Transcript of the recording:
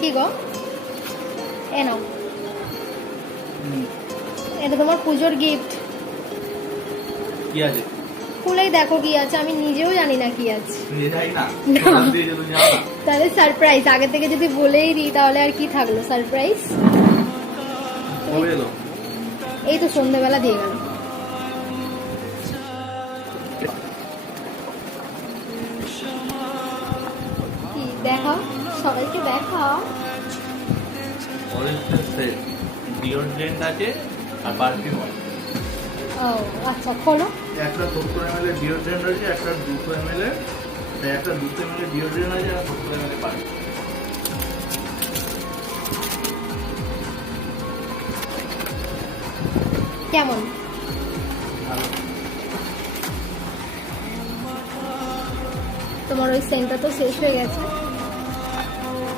কি গো, এ নাও, এটা তোমার পুজোর গিফট। কি আছে? খুলেই দেখো কি আছে, আমি নিজেও জানি না কি আছে। নিয়ে যাই না, না। প্রণাম দিয়ে যদি যাও না। তাহলে সারপ্রাইজ, আগে থেকে যদি বলেই দিই তাহলে আর কি থাকলো সারপ্রাইজ। কবে এলো? এই তো সন্ধ্যেবেলা দিয়ে গেল। কি দেখাও, সবাইকে দেখাও। অরেঞ্জ সেট ডিওড্রেন্ট আছে আর পারফিউম আছে। ও আচ্ছা, খোলো। একটা 70 ml এর ডিওড্রেন্ট আছে, একটা 200 ml এর, একটা 200 ml এর ডিওড্রেন্ট আছে আর 70 ml এর পারফিউম। কেমন? তোমার ওই সেন্টটা তো শেষ হয়ে গেছে।